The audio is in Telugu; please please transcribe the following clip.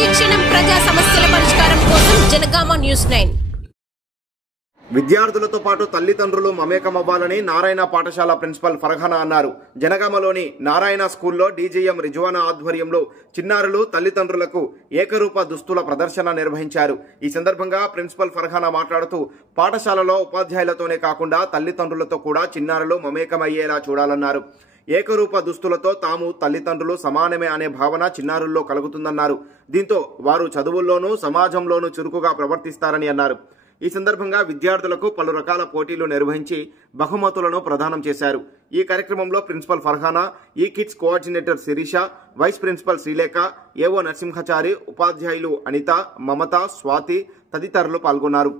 ప్రతిక్షణం ప్రజా సమస్యల పరిష్కారం కోసం జనగామ న్యూస్ 9. విద్యార్థులతో పాటు తల్లిదండ్రులు మమేకమవ్వాలని నారాయణ పాఠశాల ప్రిన్సిపల్ ఫర్హానా అన్నారు. జనగామలోని నారాయణ స్కూల్లో డీజీఎం రిజ్వానా ఆధ్వర్యంలో చిన్నారులు తల్లిదండ్రులకు ఏకరూప దుస్తుల ప్రదర్శన నిర్వహించారు. ఈ సందర్భంగా ప్రిన్సిపల్ ఫర్హానా మాట్లాడుతూ పాఠశాలలో ఉపాధ్యాయులతోనే కాకుండా తల్లిదండ్రులతో కూడా చిన్నారులు మమేకమయ్యేలా చూడాలన్నారు. ఏకరూప దుస్తులతో తాము తల్లిదండ్రులు సమానమే అనే భావన చిన్నారుల్లో కలుగుతుందన్నారు. దీంతో వారు చదువుల్లోనూ సమాజంలోనూ చురుకుగా ప్రవర్తిస్తారని అన్నారు. ఈ సందర్భంగా విద్యార్థులకు పలు రకాల పోటీలు నిర్వహించి బహుమతులను ప్రదానం చేశారు. ఈ కార్యక్రమంలో ప్రిన్సిపల్ ఫర్హానా, ఈ kids coordinator Sirisha, vice principal Srilekha, AO Narasimhachari, ఉపాధ్యాయులు అనిత, మమత, స్వాతి తదితరులు పాల్గొన్నారు.